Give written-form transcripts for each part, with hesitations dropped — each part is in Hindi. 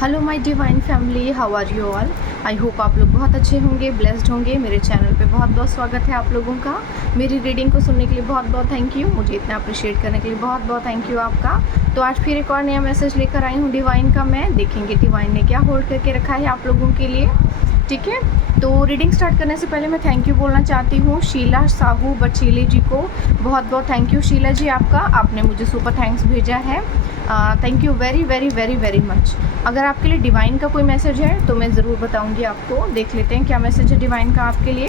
Hello my divine family, how are you all. I hope आप लोग बहुत अच्छे होंगे, ब्लेस्ड होंगे। मेरे चैनल पे बहुत बहुत स्वागत है आप लोगों का। मेरी रीडिंग को सुनने के लिए बहुत बहुत थैंक यू। मुझे इतना अप्रिशिएट करने के लिए बहुत बहुत थैंक यू आपका। तो आज फिर एक और नया मैसेज लेकर आई हूँ डिवाइन का मैं। देखेंगे डिवाइन ने क्या होल्ड करके रखा है आप लोगों के लिए। ठीक है, तो रीडिंग स्टार्ट करने से पहले मैं थैंक यू बोलना चाहती हूँ शीला साहू बचीले जी को। बहुत बहुत थैंक यू शीला जी आपका, आपने मुझे सुपर थैंक्स भेजा है। Thank you very very very very much. अगर आपके लिए डिवाइन का कोई मैसेज है तो मैं ज़रूर बताऊंगी आपको। देख लेते हैं क्या मैसेज है डिवाइन का आपके लिए।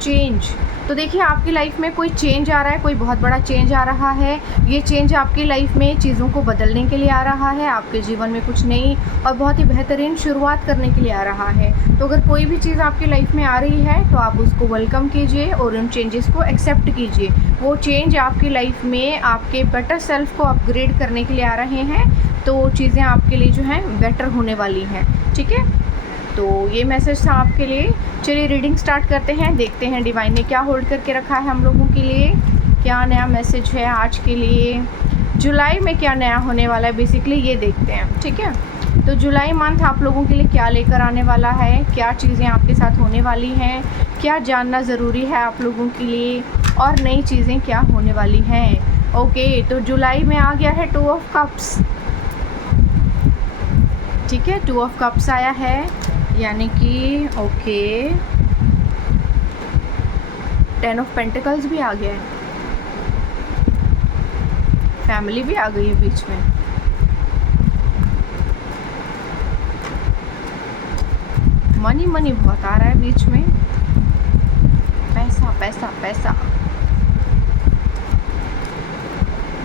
चेंज, तो देखिए आपकी लाइफ में कोई चेंज आ रहा है, कोई बहुत बड़ा चेंज आ रहा है। ये चेंज आपकी लाइफ में चीज़ों को बदलने के लिए आ रहा है, आपके जीवन में कुछ नई और बहुत ही बेहतरीन शुरुआत करने के लिए आ रहा है। तो अगर कोई भी चीज़ आपकी लाइफ में आ रही है तो आप उसको वेलकम कीजिए और उन चेंजेस को एक्सेप्ट कीजिए। वो चेंज आपकी लाइफ में आपके बेटर सेल्फ को अपग्रेड करने के लिए आ रहे हैं। तो चीज़ें आपके लिए जो हैं बेटर होने वाली हैं। ठीक है, तो ये मैसेज था आपके लिए। चलिए रीडिंग स्टार्ट करते हैं, देखते हैं डिवाइन ने क्या होल्ड करके रखा है हम लोगों के लिए। क्या नया मैसेज है आज के लिए, जुलाई में क्या नया होने वाला है, बेसिकली ये देखते हैं। ठीक है, तो जुलाई मंथ आप लोगों के लिए क्या लेकर आने वाला है, क्या चीज़ें आपके साथ होने वाली हैं, क्या जानना ज़रूरी है आप लोगों के लिए, और नई चीज़ें क्या होने वाली हैं। ओके, तो जुलाई में आ गया है 2 ऑफ कप्स। ठीक है, 2 ऑफ कप्स आया है, यानी कि ओके 10 ऑफ पेंटिकल्स भी आ गया है, फैमिली भी आ गई है बीच में। मनी मनी बहुत आ रहा है बीच में, पैसा पैसा पैसा।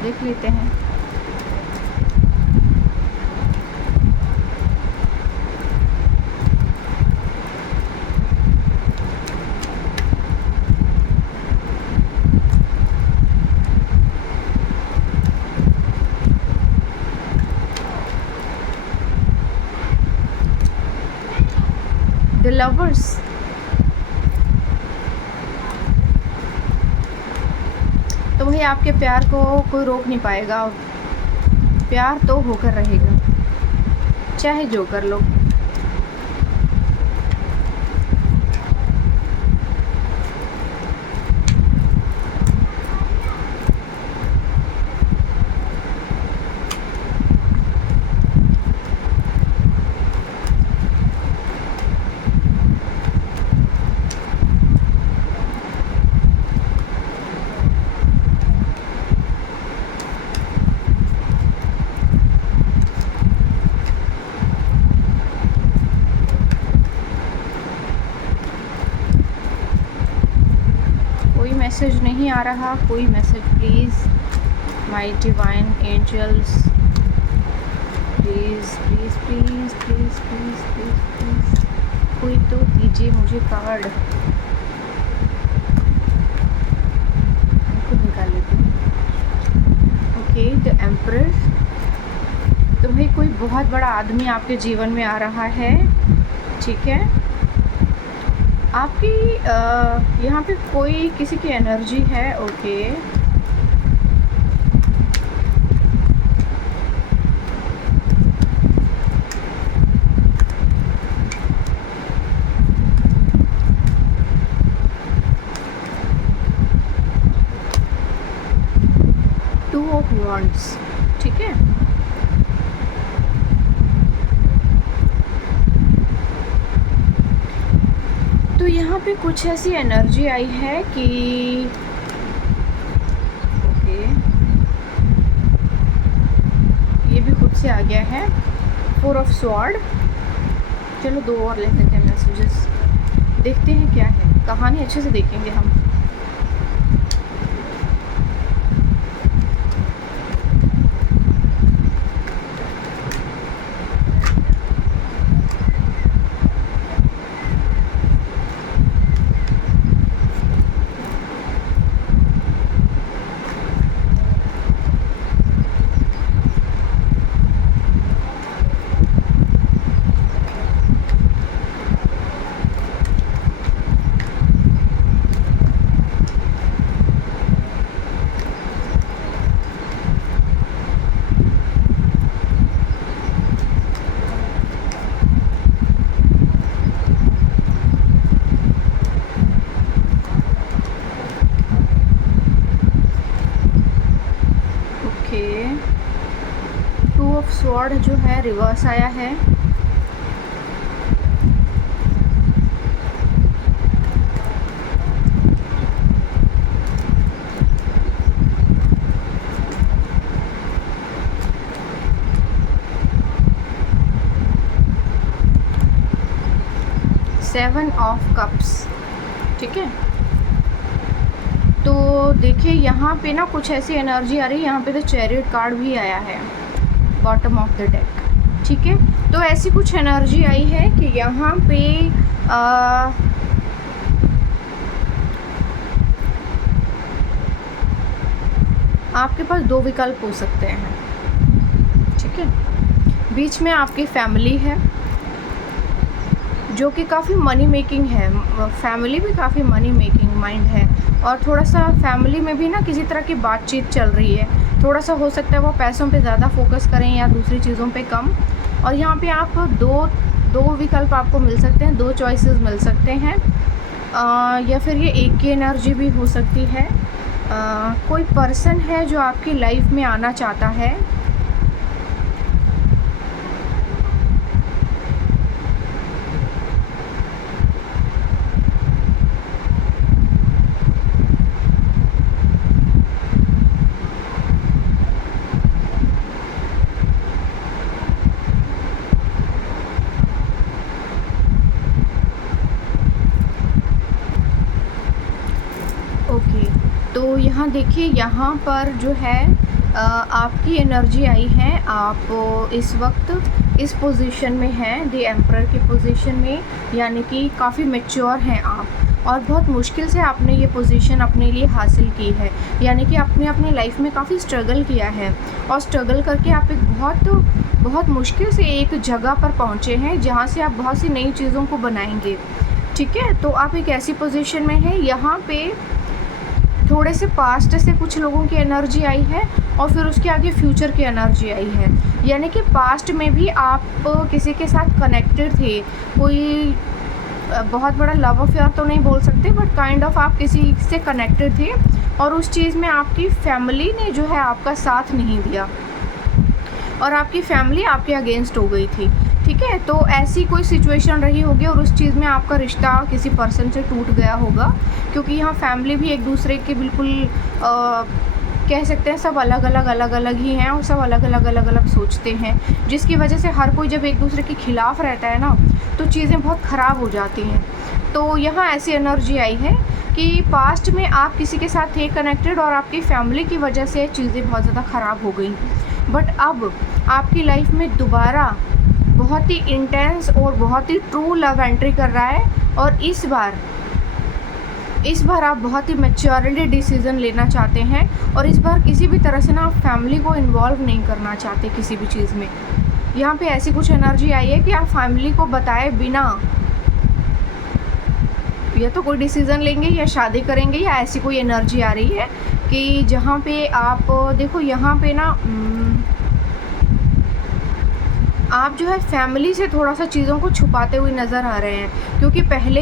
देख लेते हैं। द लवर्स, तो वही आपके प्यार को कोई रोक नहीं पाएगा। प्यार तो होकर रहेगा, चाहे जो कर लो। मैसेज नहीं आ रहा, कोई message please my divine angels, please please please please please please please कोई तो दीजिए मुझे कार्ड। खुद निकाल लेती हूँ। ओके, द एम्परर, तो भाई कोई बहुत बड़ा आदमी आपके जीवन में आ रहा है। ठीक है, आपकी यहाँ पे कोई किसी की एनर्जी है। Okay, two of wands. ठीक है, तो यहाँ पे कुछ ऐसी एनर्जी आई है कि ओके, ये भी खुद से आ गया है, 4 ऑफ स्वॉर्ड। चलो 2 और ले लेते हैं मैसेजेस, देखते हैं क्या है। कहानी अच्छे से देखेंगे हम। स्वॉर्ड जो है रिवर्स आया है। सेवन ऑफ कप्स, ठीक है। तो देखिए यहाँ पे ना कुछ ऐसी एनर्जी आ रही है, यहाँ पे तो चैरियट कार्ड भी आया है बॉटम ऑफ द डेक, ठीक है। तो ऐसी कुछ एनर्जी आई है कि यहाँ पे आपके पास दो विकल्प हो सकते हैं, ठीक है। बीच में आपकी फैमिली है जो कि काफ़ी मनी मेकिंग है, फैमिली भी काफ़ी मनी मेकिंग माइंड है, और थोड़ा सा फैमिली में भी ना किसी तरह की बातचीत चल रही है। थोड़ा सा हो सकता है वो पैसों पे ज़्यादा फोकस करें या दूसरी चीज़ों पे कम। और यहाँ पे आप दो विकल्प आपको मिल सकते हैं, दो चॉइसेस मिल सकते हैं, या फिर ये एक की एनर्जी भी हो सकती है। कोई पर्सन है जो आपकी लाइफ में आना चाहता है, तो यहाँ देखिए यहाँ पर जो है आपकी एनर्जी आई है। आप इस वक्त इस पोजीशन में हैं, द एम्परर की पोजीशन में, यानी कि काफ़ी मैच्योर हैं आप, और बहुत मुश्किल से आपने ये पोजीशन अपने लिए हासिल की है, यानी कि आपने अपनी लाइफ में काफ़ी स्ट्रगल किया है, और स्ट्रगल करके आप एक बहुत मुश्किल से एक जगह पर पहुँचे हैं जहाँ से आप बहुत सी नई चीज़ों को बनाएंगे, ठीक है। तो आप एक ऐसी पोजीशन में हैं, यहाँ पे थोड़े से पास्ट से कुछ लोगों की एनर्जी आई है, और फिर उसके आगे फ्यूचर की एनर्जी आई है, यानी कि पास्ट में भी आप किसी के साथ कनेक्टेड थे, कोई बहुत बड़ा लव अफेयर तो नहीं बोल सकते, बट काइंड ऑफ आप किसी से कनेक्टेड थे, और उस चीज़ में आपकी फैमिली ने जो है आपका साथ नहीं दिया, और आपकी फैमिली आपके अगेंस्ट हो गई थी, ठीक है। तो ऐसी कोई सिचुएशन रही होगी, और उस चीज़ में आपका रिश्ता किसी पर्सन से टूट गया होगा, क्योंकि यहाँ फैमिली भी एक दूसरे के बिल्कुल कह सकते हैं सब अलग अलग ही हैं, और सब अलग अलग सोचते हैं, जिसकी वजह से हर कोई जब एक दूसरे के ख़िलाफ़ रहता है ना, तो चीज़ें बहुत ख़राब हो जाती हैं। तो यहाँ ऐसी एनर्जी आई है कि पास्ट में आप किसी के साथ थे कनेक्टेड, और आपकी फैमिली की वजह से चीज़ें बहुत ज़्यादा ख़राब हो गई, बट अब आपकी लाइफ में दोबारा बहुत ही इंटेंस और बहुत ही ट्रू लव एंट्री कर रहा है, और इस बार आप बहुत ही मैच्योरिटी डिसीज़न लेना चाहते हैं, और इस बार किसी भी तरह से ना आप फैमिली को इन्वॉल्व नहीं करना चाहते किसी भी चीज़ में। यहाँ पे ऐसी कुछ एनर्जी आई है कि आप फैमिली को बताए बिना या तो कोई डिसीज़न लेंगे या शादी करेंगे, या ऐसी कोई एनर्जी आ रही है कि जहाँ पे आप देखो यहाँ पे ना आप जो है फैमिली से थोड़ा सा चीज़ों को छुपाते हुए नज़र आ रहे हैं, क्योंकि पहले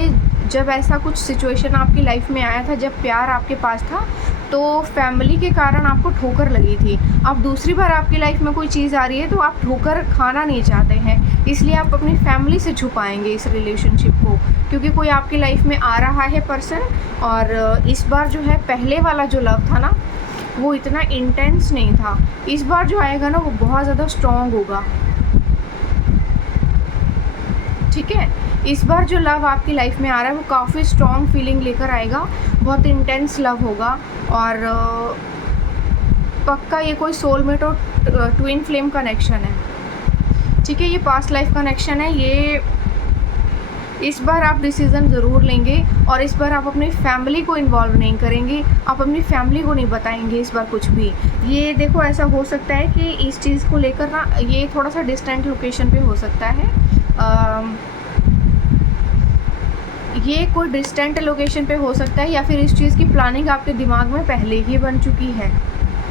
जब ऐसा कुछ सिचुएशन आपकी लाइफ में आया था, जब प्यार आपके पास था, तो फैमिली के कारण आपको ठोकर लगी थी। अब दूसरी बार आपकी लाइफ में कोई चीज़ आ रही है तो आप ठोकर खाना नहीं चाहते हैं, इसलिए आप अपनी फैमिली से छुपाएंगे इस रिलेशनशिप को, क्योंकि कोई आपकी लाइफ में आ रहा है पर्सन, और इस बार जो है पहले वाला जो लव था ना वो इतना इंटेंस नहीं था, इस बार जो आएगा ना वो बहुत ज़्यादा स्ट्रॉन्ग होगा, ठीक है। इस बार जो लव आपकी लाइफ में आ रहा है वो काफ़ी स्ट्रॉन्ग फीलिंग लेकर आएगा, बहुत इंटेंस लव होगा, और पक्का ये कोई सोलमेट और ट्विन फ्लेम कनेक्शन है, ठीक है। ये पास्ट लाइफ कनेक्शन है, ये इस बार आप डिसीज़न ज़रूर लेंगे, और इस बार आप अपनी फैमिली को इन्वॉल्व नहीं करेंगे, आप अपनी फैमिली को नहीं बताएंगे इस बार कुछ भी। ये देखो ऐसा हो सकता है कि इस चीज़ को लेकर ना ये थोड़ा सा डिस्टेंट लोकेशन पे हो सकता है, ये कोई डिस्टेंट लोकेशन पे हो सकता है, या फिर इस चीज़ की प्लानिंग आपके दिमाग में पहले ही बन चुकी है,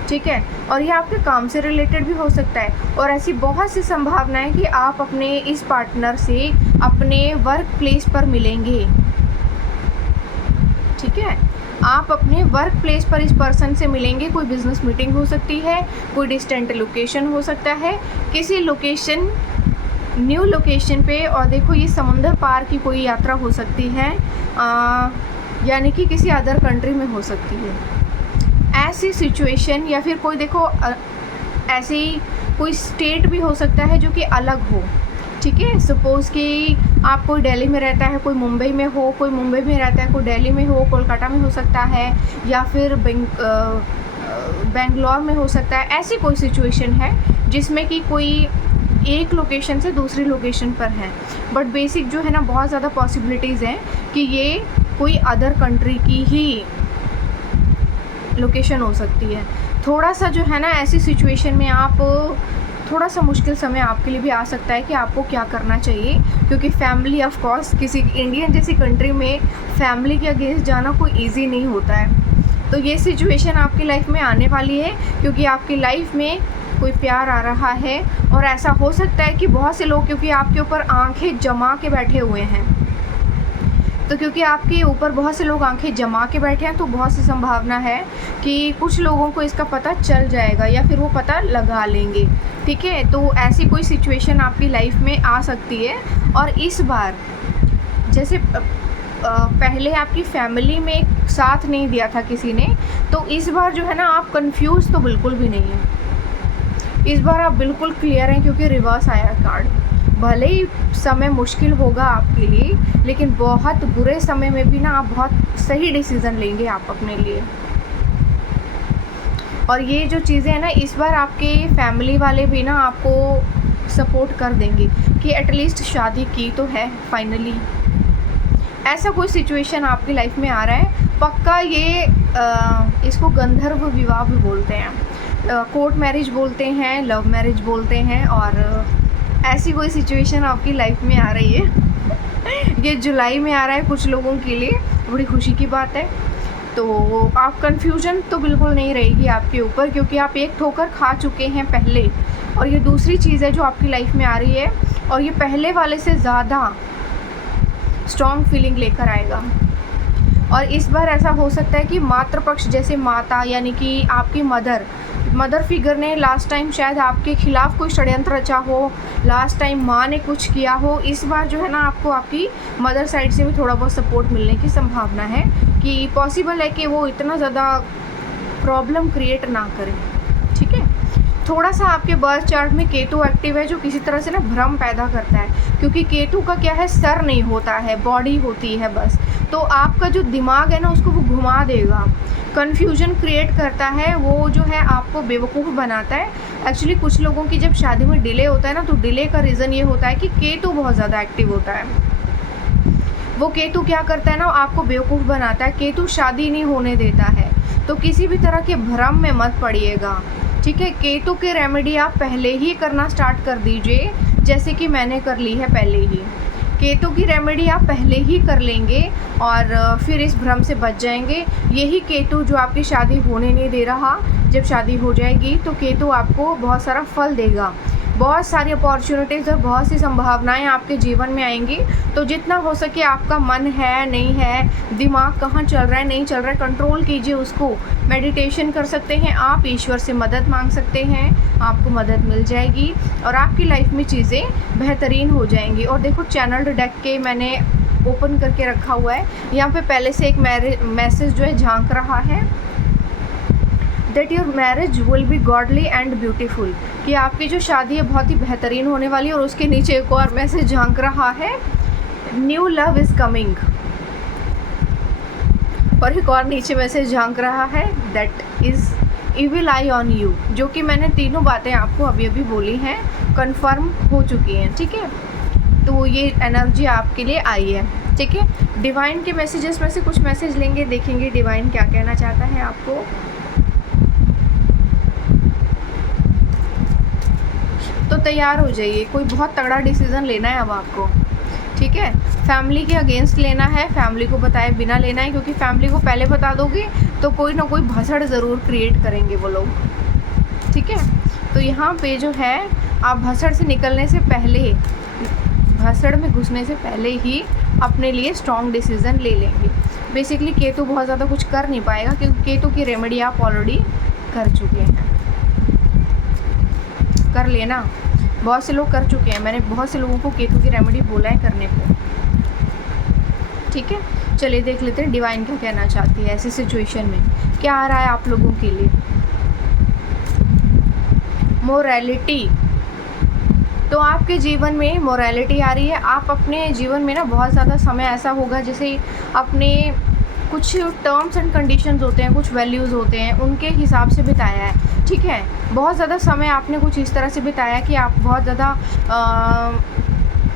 ठीक है। और ये आपके काम से रिलेटेड भी हो सकता है, और ऐसी बहुत सी संभावनाएं कि आप अपने इस पार्टनर से अपने वर्क प्लेस पर मिलेंगे, ठीक है। आप अपने वर्क प्लेस पर इस पर्सन से मिलेंगे। कोई बिजनेस मीटिंग हो सकती है, कोई डिस्टेंट लोकेशन हो सकता है, किसी लोकेशन, न्यू लोकेशन पे। और देखो ये समुंदर पार की कोई यात्रा हो सकती है, यानी कि किसी अदर कंट्री में हो सकती है ऐसी सिचुएशन। या फिर कोई देखो ऐसी कोई स्टेट भी हो सकता है जो कि अलग हो, ठीक है। सपोज़ कि आप कोई दिल्ली में रहता है, कोई मुंबई में हो, कोई मुंबई में रहता है, कोई दिल्ली में हो, कोलकाता में हो सकता है, या फिर बेंगलोर में हो सकता है। ऐसी कोई सिचुएशन है जिसमें कि कोई एक लोकेशन से दूसरी लोकेशन पर है, बट बेसिक जो है ना बहुत ज़्यादा पॉसिबिलिटीज़ हैं कि ये कोई अदर कंट्री की ही लोकेशन हो सकती है। थोड़ा सा जो है ना ऐसी सिचुएशन में आप थोड़ा सा मुश्किल समय आपके लिए भी आ सकता है कि आपको क्या करना चाहिए, क्योंकि फैमिली ऑफ कोर्स किसी इंडियन जैसी कंट्री में फैमिली के अगेंस्ट जाना कोई इजी नहीं होता है। तो ये सिचुएशन आपकी लाइफ में आने वाली है, क्योंकि आपकी लाइफ में कोई प्यार आ रहा है। और ऐसा हो सकता है कि बहुत से लोग क्योंकि आपके ऊपर आंखें जमा के बैठे हुए हैं, तो क्योंकि आपके ऊपर बहुत से लोग आंखें जमा के बैठे हैं, तो बहुत सी संभावना है कि कुछ लोगों को इसका पता चल जाएगा या फिर वो पता लगा लेंगे, ठीक है। तो ऐसी कोई सिचुएशन आपकी लाइफ में आ सकती है। और इस बार जैसे पहले आपकी फैमिली में साथ नहीं दिया था किसी ने, तो इस बार जो है ना आप कंफ्यूज तो बिल्कुल भी नहीं हैं। इस बार आप बिल्कुल क्लियर हैं, क्योंकि रिवर्स आया कार्ड। भले ही समय मुश्किल होगा आपके लिए, लेकिन बहुत बुरे समय में भी ना आप बहुत सही डिसीज़न लेंगे आप अपने लिए। और ये जो चीज़ें हैं ना, इस बार आपके फैमिली वाले भी ना आपको सपोर्ट कर देंगे कि एटलीस्ट शादी की तो है फाइनली। ऐसा कोई सिचुएशन आपकी लाइफ में आ रहा है पक्का। ये इसको गंधर्व विवाह भी बोलते हैं, कोर्ट मैरिज बोलते हैं, लव मैरिज बोलते हैं। और ऐसी कोई सिचुएशन आपकी लाइफ में आ रही है ये जुलाई में आ रहा है कुछ लोगों के लिए, बड़ी खुशी की बात है। तो आप कंफ्यूजन तो बिल्कुल नहीं रहेगी आपके ऊपर, क्योंकि आप एक ठोकर खा चुके हैं पहले, और ये दूसरी चीज़ है जो आपकी लाइफ में आ रही है, और ये पहले वाले से ज़्यादा स्ट्रॉन्ग फीलिंग लेकर आएगा। और इस बार ऐसा हो सकता है कि मातृपक्ष जैसे माता, यानी कि आपकी मदर फिगर ने लास्ट टाइम शायद आपके खिलाफ कोई षड्यंत्र रचा हो, लास्ट टाइम माँ ने कुछ किया हो। इस बार जो है ना आपको आपकी मदर साइड से भी थोड़ा बहुत सपोर्ट मिलने की संभावना है, कि पॉसिबल है कि वो इतना ज़्यादा प्रॉब्लम क्रिएट ना करें, ठीक है। थोड़ा सा आपके बर्थ चार्ट में केतु एक्टिव है, जो किसी तरह से ना भ्रम पैदा करता है, क्योंकि केतु का क्या है, सर नहीं होता है, बॉडी होती है बस। तो आपका जो दिमाग है ना उसको वो घुमा देगा, कन्फ्यूजन क्रिएट करता है, वो जो है आपको बेवकूफ़ बनाता है। एक्चुअली कुछ लोगों की जब शादी में डिले होता है ना, तो डिले का रीज़न ये होता है कि केतु बहुत ज़्यादा एक्टिव होता है। वो केतु क्या करता है ना, आपको बेवकूफ़ बनाता है, केतु शादी नहीं होने देता है। तो किसी भी तरह के भ्रम में मत पड़िएगा, ठीक है। केतु के रेमेडी आप पहले ही करना स्टार्ट कर दीजिए, जैसे कि मैंने कर ली है पहले ही। केतु की रेमेडी आप पहले ही कर लेंगे और फिर इस भ्रम से बच जाएंगे। यही केतु जो आपकी शादी होने नहीं दे रहा, जब शादी हो जाएगी तो केतु आपको बहुत सारा फल देगा, बहुत सारी अपॉर्चुनिटीज़ और बहुत सी संभावनाएं आपके जीवन में आएंगी। तो जितना हो सके आपका मन है नहीं है, दिमाग कहाँ चल रहा है नहीं चल रहा है, कंट्रोल कीजिए उसको। मेडिटेशन कर सकते हैं आप, ईश्वर से मदद मांग सकते हैं, आपको मदद मिल जाएगी और आपकी लाइफ में चीज़ें बेहतरीन हो जाएंगी। और देखो चैनल्ड डेक के मैंने ओपन करके रखा हुआ है, यहाँ पे पहले से एक मैसेज जो है झांक रहा है, that your marriage will be godly and beautiful, कि आपकी जो शादी है बहुत ही बेहतरीन होने वाली है। और उसके नीचे एक और मैसेज झांक रहा है, न्यू लव इज़ कमिंग। और एक और नीचे मैसेज झांक रहा है, that is evil eye on you. जो कि मैंने तीनों बातें आपको अभी अभी बोली हैं, कन्फर्म हो चुकी हैं, ठीक है। तो ये एनर्जी आपके लिए आई है, ठीक है। डिवाइन के मैसेजेस में से कुछ मैसेज लेंगे, देखेंगे डिवाइन क्या कहना चाहता है आपको। तो तैयार हो जाइए, कोई बहुत तगड़ा डिसीज़न लेना है अब आपको, ठीक है। फैमिली के अगेंस्ट लेना है, फैमिली को बताए बिना लेना है, क्योंकि फैमिली को पहले बता दोगे तो कोई ना कोई भसड़ ज़रूर क्रिएट करेंगे वो लोग, ठीक है। तो यहाँ पे जो है आप भसड़ से निकलने से पहले, भसड़ में घुसने से पहले ही अपने लिए स्ट्रॉन्ग डिसीज़न ले लेंगे। बेसिकली केतु बहुत ज़्यादा कुछ कर नहीं पाएगा क्योंकि केतु की रेमेडी आप ऑलरेडी कर चुके हैं। कर लेना, बहुत से लोग कर चुके हैं, मैंने बहुत से लोगों को केतु की रेमेडी बोला है करने को। ठीक है, चलिए देख लेते हैं डिवाइन क्या कहना चाहती है ऐसी सिचुएशन में, क्या आ रहा है आप लोगों के लिए। मोरालिटी, तो आपके जीवन में मोरालिटी आ रही है। आप अपने जीवन में ना बहुत ज़्यादा समय ऐसा होगा जैसे अपने कुछ टर्म्स एंड कंडीशंस होते हैं, कुछ वैल्यूज़ होते हैं, उनके हिसाब से बिताया है। ठीक है, बहुत ज़्यादा समय आपने कुछ इस तरह से बिताया कि आप बहुत ज़्यादा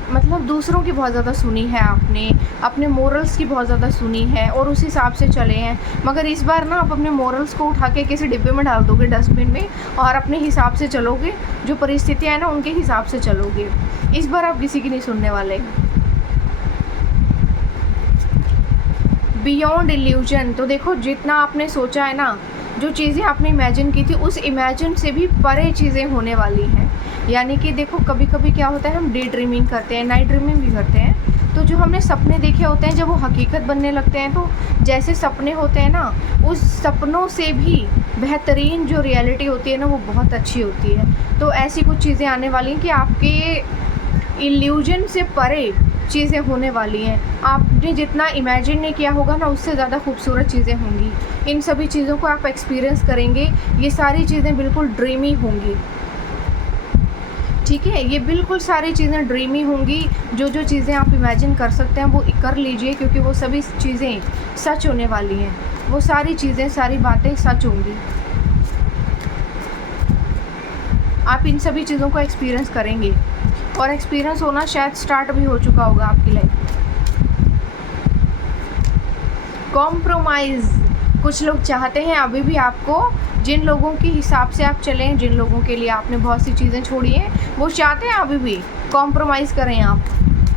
मतलब दूसरों की बहुत ज़्यादा सुनी है, आपने अपने मोरल्स की बहुत ज़्यादा सुनी है और उस हिसाब से चले हैं। मगर इस बार ना आप अपने मोरल्स को उठा के किसी डिब्बे में डाल दोगे, डस्टबिन में, और अपने हिसाब से चलोगे, जो परिस्थितियाँ हैं ना उनके हिसाब से चलोगे। इस बार आप किसी की नहीं सुनने वाले। बियॉन्ड इल्यूजन, तो देखो जितना आपने सोचा है ना, जो चीज़ें आपने इमेजिन की थी उस इमेजिन से भी परे चीज़ें होने वाली हैं। यानी कि देखो कभी कभी क्या होता है, हम डे ड्रीमिंग करते हैं, नाइट ड्रीमिंग भी करते हैं, तो जो हमने सपने देखे होते हैं जब वो हकीकत बनने लगते हैं, तो जैसे सपने होते हैं ना, उस सपनों से भी बेहतरीन जो रियलिटी होती है ना वो बहुत अच्छी होती है। तो ऐसी कुछ चीज़ें आने वाली हैं कि आपके इल्यूजन से परे चीज़ें होने वाली हैं। आपने जितना इमेजिन नहीं किया होगा ना उससे ज़्यादा खूबसूरत चीज़ें होंगी। इन सभी चीज़ों को आप एक्सपीरियंस करेंगे। ये सारी चीज़ें बिल्कुल ड्रीमी होंगी। ठीक है, ये बिल्कुल सारी चीज़ें ड्रीमी होंगी। जो जो चीज़ें आप इमेजिन कर सकते हैं वो कर लीजिए, क्योंकि वो सभी चीज़ें सच होने वाली हैं। वो सारी चीज़ें, सारी बातें सच होंगी। आप इन सभी चीज़ों को एक्सपीरियंस करेंगे और एक्सपीरियंस होना शायद स्टार्ट भी हो चुका होगा आपकी लाइफ। कॉम्प्रोमाइज़, कुछ लोग चाहते हैं अभी भी आपको, जिन लोगों के हिसाब से आप चलें, जिन लोगों के लिए आपने बहुत सी चीज़ें छोड़ी हैं, वो चाहते हैं अभी भी कॉम्प्रोमाइज़ करें आप।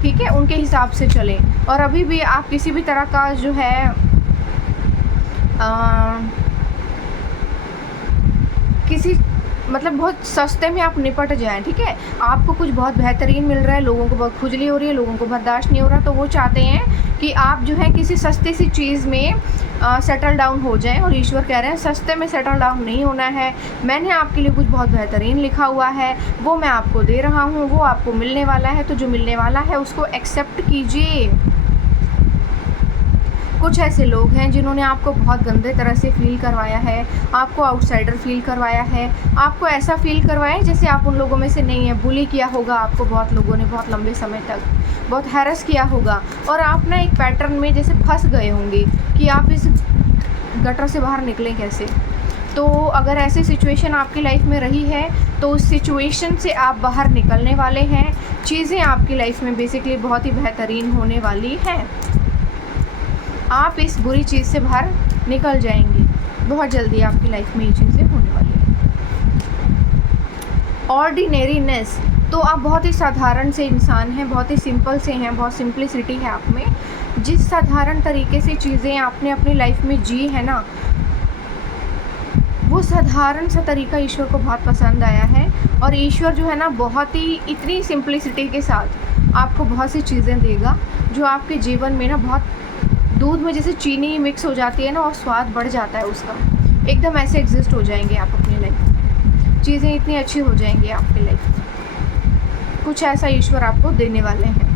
ठीक है, उनके हिसाब से चलें। और अभी भी आप किसी भी तरह का जो है किसी मतलब बहुत सस्ते में आप निपट जाएं। ठीक है, आपको कुछ बहुत बेहतरीन मिल रहा है, लोगों को बहुत खुजली हो रही है, लोगों को बर्दाश्त नहीं हो रहा, तो वो चाहते हैं कि आप जो है किसी सस्ती सी चीज़ में सेटल डाउन हो जाएं। और ईश्वर कह रहे हैं सस्ते में सेटल डाउन नहीं होना है, मैंने आपके लिए कुछ बहुत बेहतरीन लिखा हुआ है, वो मैं आपको दे रहा हूँ, वो आपको मिलने वाला है। तो जो मिलने वाला है उसको एक्सेप्ट कीजिए। कुछ ऐसे लोग हैं जिन्होंने आपको बहुत गंदे तरह से फील करवाया है, आपको आउटसाइडर फील करवाया है, आपको ऐसा फील करवाया है जैसे आप उन लोगों में से नहीं है। बुली किया होगा आपको बहुत लोगों ने, बहुत लंबे समय तक बहुत हैरेस किया होगा, और आप ना एक पैटर्न में जैसे फंस गए होंगे कि आप इस गटर से बाहर निकलें कैसे। तो अगर ऐसी सिचुएशन आपकी लाइफ में रही है तो उस सिचुएशन से आप बाहर निकलने वाले हैं। चीज़ें आपकी लाइफ में बेसिकली बहुत ही बेहतरीन होने वाली हैं। आप इस बुरी चीज़ से बाहर निकल जाएंगे बहुत जल्दी। आपकी लाइफ में ये चीज़ें होने वाली हैं। ऑर्डिनेरीनेस, तो आप बहुत ही साधारण से इंसान हैं, बहुत ही सिंपल से हैं, बहुत सिंप्लिसिटी है आप में। जिस साधारण तरीके से चीज़ें आपने अपनी लाइफ में जी है ना, वो साधारण सा तरीका ईश्वर को बहुत पसंद आया है। और ईश्वर जो है ना बहुत ही इतनी सिंप्लिसिटी के साथ आपको बहुत सी चीज़ें देगा जो आपके जीवन में ना बहुत दूध में जैसे चीनी मिक्स हो जाती है ना और स्वाद बढ़ जाता है उसका, एकदम ऐसे एग्जिस्ट हो जाएंगे आप अपनी लाइफ में। चीज़ें इतनी अच्छी हो जाएंगी आपकी लाइफ में। कुछ ऐसा ईश्वर आपको देने वाले हैं।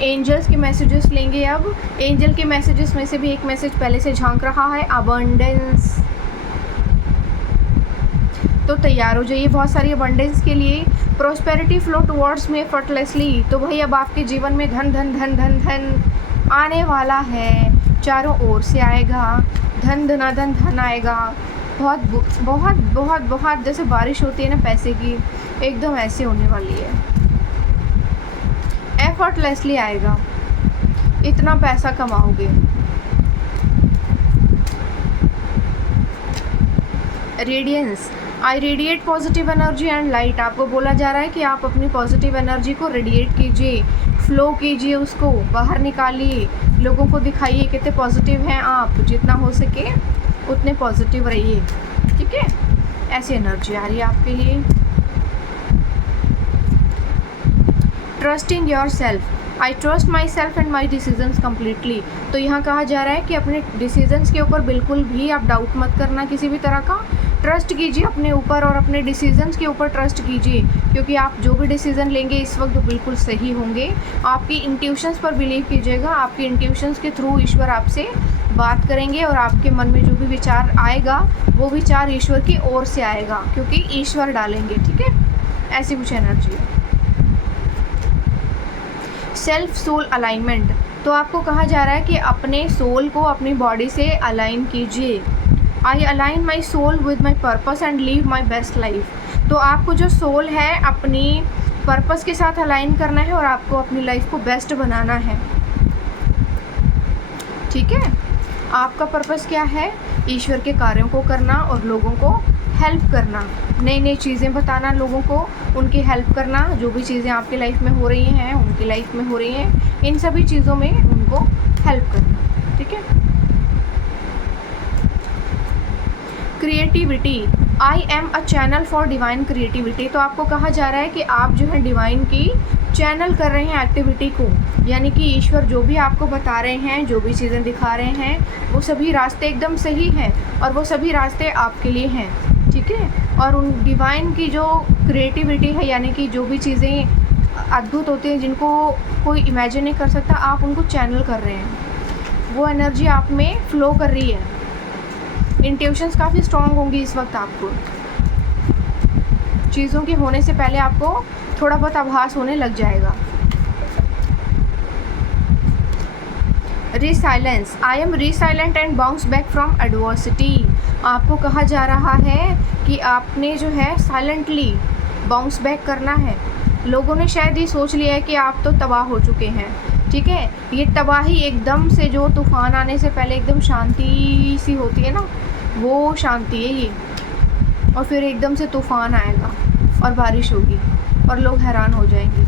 एंजल्स के मैसेजेस लेंगे अब। एंजल के मैसेजेस में से भी एक मैसेज पहले से झांक रहा है, अबंडेंस। तो तैयार हो जाइए बहुत सारी अबंडेंस के लिए। प्रोस्पेरिटी फ्लो टुवर्ड्स में एफर्टलेसली, तो भाई अब आपके जीवन में धन धन धन धन धन आने वाला है, चारों ओर से आएगा। धन धनाधन धन आएगा, बहुत बहुत बहुत बहुत जैसे बारिश होती है ना पैसे की, एकदम ऐसे होने वाली है। एफर्टलेसली आएगा, इतना पैसा कमाओगे। Radiance, I radiate positive energy and light. आपको बोला जा रहा है कि आप अपनी पॉजिटिव एनर्जी को रेडिएट कीजिए, फ्लो कीजिए, उसको बाहर निकालिए, लोगों को दिखाइए कितने पॉजिटिव हैं आप। जितना हो सके उतने पॉजिटिव रहिए। ठीक है, ऐसी एनर्जी आ रही है आपके लिए। Trust in your self, I trust my self and my decisions completely. तो यहाँ कहा जा रहा है कि अपने डिसीजंस के ऊपर बिल्कुल भी आप डाउट मत करना, किसी भी तरह का ट्रस्ट कीजिए अपने ऊपर और अपने डिसीजंस के ऊपर ट्रस्ट कीजिए, क्योंकि आप जो भी डिसीज़न लेंगे इस वक्त बिल्कुल सही होंगे। आपकी इंट्यूशंस पर बिलीव कीजिएगा, आपकी इंट्यूशंस के थ्रू ईश्वर आपसे बात करेंगे और आपके मन में जो भी विचार आएगा वो विचार ईश्वर की ओर से आएगा, क्योंकि ईश्वर डालेंगे। ठीक है, ऐसी कुछ एनर्जी है। सेल्फ सोल अलाइनमेंट, तो आपको कहा जा रहा है कि अपने सोल को अपनी बॉडी से अलाइन कीजिए। I align my soul with my purpose and live my best life. तो आपको जो सोल है अपनी पर्पस के साथ अलाइन करना है और आपको अपनी लाइफ को बेस्ट बनाना है। ठीक है, आपका पर्पस क्या है? ईश्वर के कार्यों को करना और लोगों को हेल्प करना, नई नई चीज़ें बताना लोगों को, उनकी हेल्प करना। जो भी चीज़ें आपकी लाइफ में हो रही हैं, उनकी लाइफ में हो रही हैं, इन सभी चीज़ों में उनको हेल्प करना। ठीक है। Creativity, I am a channel for divine creativity. तो आपको कहा जा रहा है कि आप जो है डिवाइन की चैनल कर रहे हैं एक्टिविटी को, यानी कि ईश्वर जो भी आपको बता रहे हैं, जो भी चीज़ें दिखा रहे हैं, वो सभी रास्ते एकदम सही हैं और वो सभी रास्ते आपके लिए हैं। ठीक है, और उन डिवाइन की जो क्रिएटिविटी है, यानी कि जो भी चीज़ें अद्भुत होती हैं जिनको कोई इमेजिन नहीं कर सकता, आप उनको चैनल कर रहे हैं, वो एनर्जी आप में फ्लो कर रही है। इंट्यूशंस काफ़ी स्ट्रॉन्ग होंगी इस वक्त आपको, चीज़ों के होने से पहले आपको थोड़ा बहुत आभास होने लग जाएगा। Resilience, I am resilient and bounce back from adversity. आपको कहा जा रहा है कि आपने जो है साइलेंटली बाउंस बैक करना है। लोगों ने शायद ये सोच लिया है कि आप तो तबाह हो चुके हैं। ठीक है, ये तबाही एकदम से, जो तूफान आने से पहले एकदम शांति सी होती है ना, वो शांति है ये, और फिर एकदम से तूफान आएगा और बारिश होगी और लोग हैरान हो जाएंगे।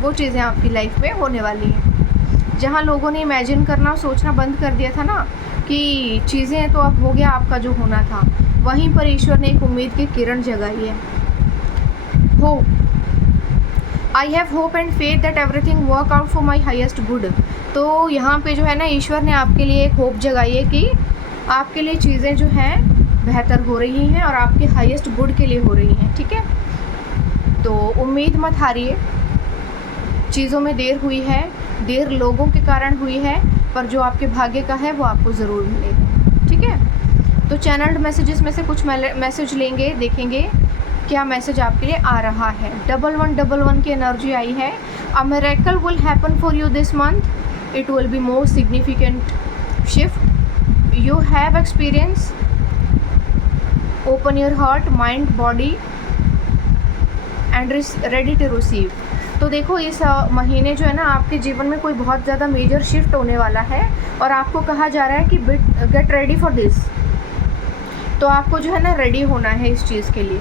वो चीज़ें आपकी लाइफ में होने वाली हैं। जहाँ लोगों ने इमेजिन करना, सोचना बंद कर दिया था ना कि चीज़ें तो अब हो गया आपका जो होना था, वहीं पर ईश्वर ने एक उम्मीद की किरण जगाई है। Hope, I have hope and faith that everything work out for my highest good. तो यहाँ पे जो है ना, ईश्वर ने आपके लिए एक होप जगाई है कि आपके लिए चीज़ें जो हैं बेहतर हो रही हैं और आपके हाईएस्ट गुड के लिए हो रही हैं। ठीक है, तो उम्मीद मत हारिए। चीज़ों में देर हुई है, देर लोगों के कारण हुई है, पर जो आपके भाग्य का है वो आपको ज़रूर मिलेगा। ठीक है, तो चैनल्ड मैसेजेस में से कुछ मैसेज लेंगे, देखेंगे क्या मैसेज आपके लिए आ रहा है। 1111 की एनर्जी आई है। A miracle will happen for you this month, it will be more significant shift you have experience. Open your heart, mind, body and ready to receive. तो देखो, इस महीने जो है ना, आपके जीवन में कोई बहुत ज़्यादा मेजर शिफ्ट होने वाला है और आपको कहा जा रहा है कि गेट रेडी फॉर दिस। तो आपको जो है ना रेडी होना है इस चीज़ के लिए।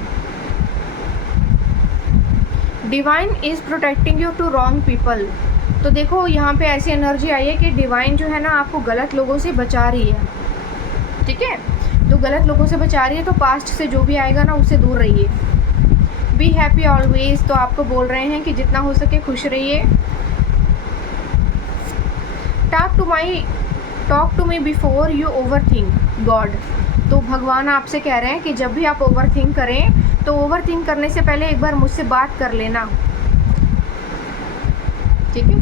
Divine is protecting you to wrong people. तो देखो, यहाँ पे ऐसी एनर्जी आई है कि डिवाइन जो है ना आपको गलत लोगों से बचा रही है। ठीक है, तो गलत लोगों से बचा रही है, तो पास्ट से जो भी आएगा ना उससे दूर रहिए। बी हैप्पी ऑलवेज, तो आपको बोल रहे हैं कि जितना हो सके खुश रहिए। Talk to me before you over think God. तो भगवान आपसे कह रहे हैं कि जब भी आप ओवर थिंक करें, तो ओवर थिंक करने से पहले एक बार मुझसे बात कर लेना। ठीक है।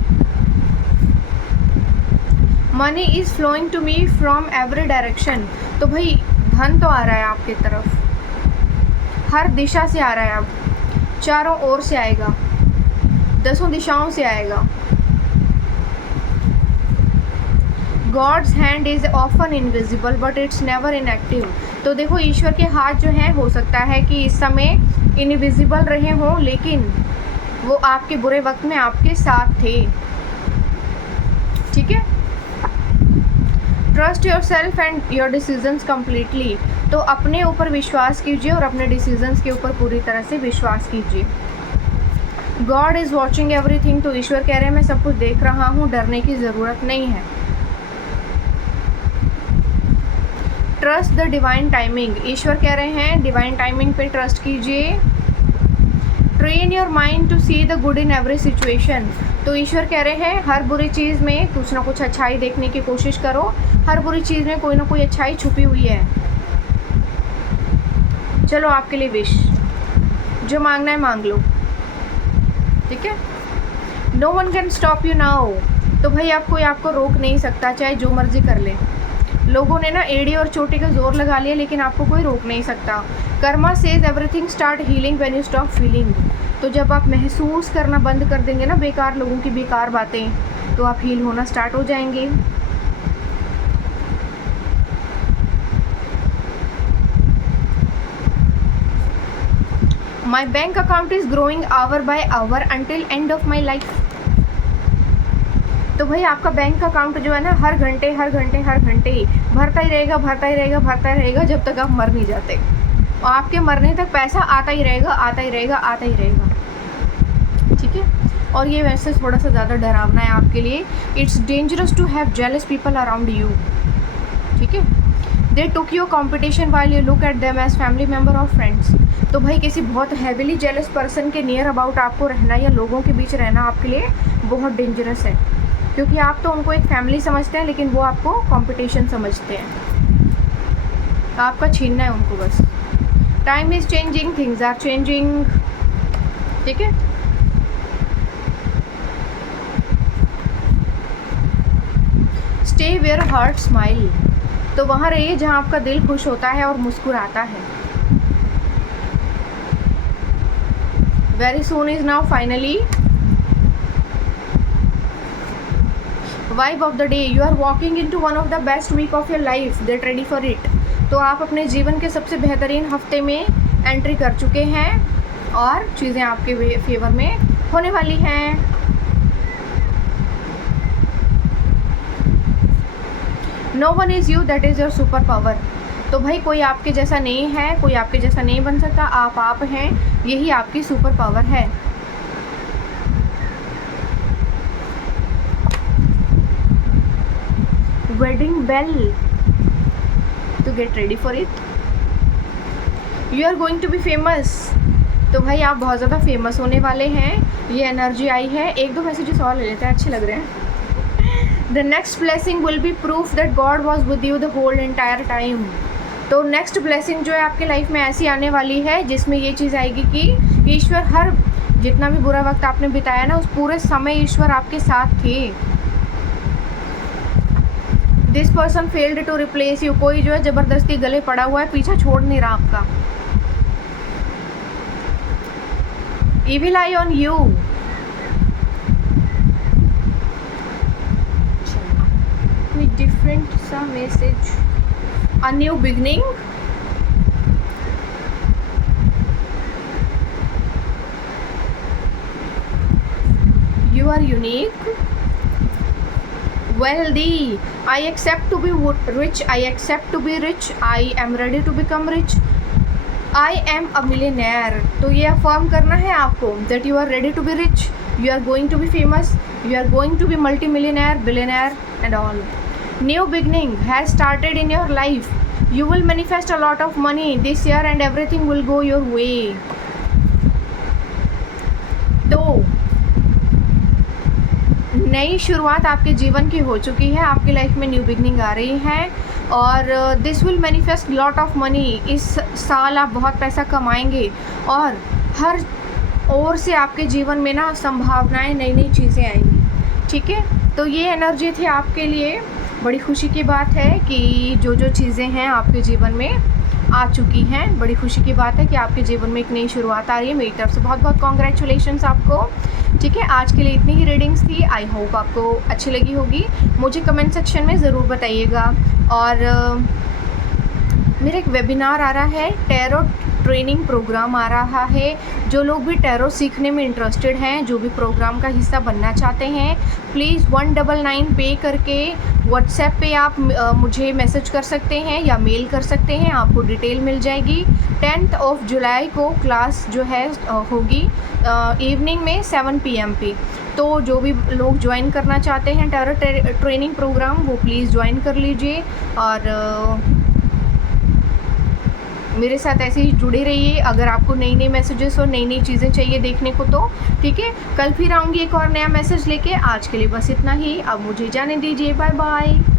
Money is flowing to me from every direction. तो भाई धन तो आ रहा है आपकी तरफ, हर दिशा से आ रहा है, अब चारों ओर से आएगा, 10 दिशाओं से आएगा। God's hand is often invisible but it's never inactive. तो देखो, ईश्वर के हाथ जो हैं, हो सकता है कि इस समय इनविजिबल रहे हों, लेकिन वो आपके बुरे वक्त में आपके साथ थे। ठीक है। Trust your self and your decisions completely. तो अपने ऊपर विश्वास कीजिए और अपने डिसीजंस के ऊपर पूरी तरह से विश्वास कीजिए। God is watching everything. तो ईश्वर कह रहे हैं मैं सब कुछ देख रहा हूँ, डरने की ज़रूरत नहीं है। Trust the divine timing. ईश्वर कह रहे हैं डिवाइन टाइमिंग पे ट्रस्ट कीजिए। Train your mind to see the good in every situation. तो ईश्वर कह रहे हैं हर बुरी चीज़ में कुछ ना कुछ अच्छाई देखने की कोशिश करो, हर बुरी चीज़ में कोई ना कोई अच्छाई छुपी हुई है। चलो आपके लिए विश, जो मांगना है मांग लो, ठीक है। No one can stop you now. तो भाई आप कोई आपको रोक नहीं सकता, चाहे जो मर्जी कर ले। लोगों ने ना एड़ी और चोटी का जोर लगा लिया, लेकिन आपको कोई रोक नहीं सकता। Karma says everything start healing when you stop feeling. तो जब आप महसूस करना बंद कर देंगे ना बेकार लोगों की बेकार बातें, तो आप हील होना स्टार्ट हो जाएंगे। My bank account is growing hour by hour until end of my life. तो भाई आपका बैंक अकाउंट जो है ना हर घंटे भरता ही रहेगा, भरता ही रहेगा, भरता ही रहेगा, जब तक आप मर नहीं जाते। और आपके मरने तक पैसा आता ही रहेगा, आता ही रहेगा, आता ही रहेगा, ठीक है। और ये वैसे थोड़ा सा ज़्यादा डरावना है आपके लिए। It's dangerous to have jealous people around you, ठीक है। They took your competition while you look at them as family member और फ्रेंड्स। तो भाई किसी बहुत हैविली जेलस पर्सन के नियर अबाउट आपको रहना या लोगों के बीच रहना आपके लिए बहुत डेंजरस है, क्योंकि आप तो उनको एक फैमिली समझते हैं, लेकिन वो आपको कंपटीशन समझते हैं। आपका छीनना है उनको बस। Time is changing, things are changing, ठीक है। Stay where heart smile. तो वहाँ रहिए जहाँ आपका दिल खुश होता है और मुस्कुराता है। Very soon is now finally vibe of the day. You are walking into one of the best week of your life, get ready for it. तो आप अपने जीवन के सबसे बेहतरीन हफ्ते में एंट्री कर चुके हैं और चीज़ें आपके फेवर में होने वाली हैं। No one is you, that is your super power. तो भाई कोई आपके जैसा नहीं है, कोई आपके जैसा नहीं बन सकता, आप हैं, यही आपकी सुपर पावर है। वेडिंग बेल, तो get ready for it. You are going to be famous. तो भाई आप बहुत ज़्यादा फेमस होने वाले हैं, ये एनर्जी आई है। एक दो मैसेजेस और ले लेते हैं, अच्छे लग रहे हैं। The next blessing will be proof that God was with you the whole entire time. तो नेक्स्ट ब्लेसिंग जो है आपके लाइफ में ऐसी आने वाली है जिसमें ये चीज़ आएगी कि ईश्वर हर जितना भी बुरा वक्त आपने बिताया ना, उस पूरे समय ईश्वर आपके साथ थे। This person failed to replace you. कोई जो है ज़बरदस्ती गले पड़ा हुआ है, पीछा छोड़ नहीं रहा आपका। Evil eye on you. कोई डिफरेंट सा message. A new beginning. You are unique, wealthy. I accept to be rich. I accept to be rich. I am ready to become rich. I am a millionaire. तो ये अफर्म करना है आपको that you are ready to be rich. You are going to be famous. You are going to be multi-millionaire, billionaire and all. New beginning has started in your life. You will manifest a lot of money this year and everything will go your way. तो नई शुरुआत आपके जीवन की हो चुकी है, आपकी लाइफ में न्यू बिगनिंग आ रही है और this will manifest lot of money. इस साल आप बहुत पैसा कमाएंगे और हर ओर से आपके जीवन में ना संभावनाएं, नई नई चीज़ें आएंगी, ठीक है। तो ये एनर्जी थी आपके लिए। बड़ी खुशी की बात है कि जो जो चीज़ें हैं आपके जीवन में आ चुकी हैं। बड़ी खुशी की बात है कि आपके जीवन में एक नई शुरुआत आ रही है। मेरी तरफ से बहुत बहुत कॉन्ग्रेचुलेशंस आपको, ठीक है। आज के लिए इतनी ही रीडिंग्स थी। आई होप आपको अच्छी लगी होगी। मुझे कमेंट सेक्शन में ज़रूर बताइएगा। और मेरा एक वेबिनार आ रहा है, टैरो ट्रेनिंग प्रोग्राम आ रहा है। जो लोग भी टैरो सीखने में इंटरेस्टेड हैं, जो भी प्रोग्राम का हिस्सा बनना चाहते हैं, प्लीज़ 199 पे करके व्हाट्सएप पे आप मुझे मैसेज कर सकते हैं या मेल कर सकते हैं, आपको डिटेल मिल जाएगी। 10 जुलाई को क्लास जो है होगी इवनिंग में 7 PM पे। तो जो भी लोग ज्वाइन करना चाहते हैं टैरो ट्रेनिंग प्रोग्राम, वो प्लीज़ ज्वाइन कर लीजिए। और मेरे साथ ऐसे ही जुड़े रहिए। अगर आपको नई नई मैसेजेस और नई नई चीज़ें चाहिए देखने को तो ठीक है, कल फिर आऊँगी एक और नया मैसेज लेके। आज के लिए बस इतना ही, अब मुझे जाने दीजिए, बाय बाय।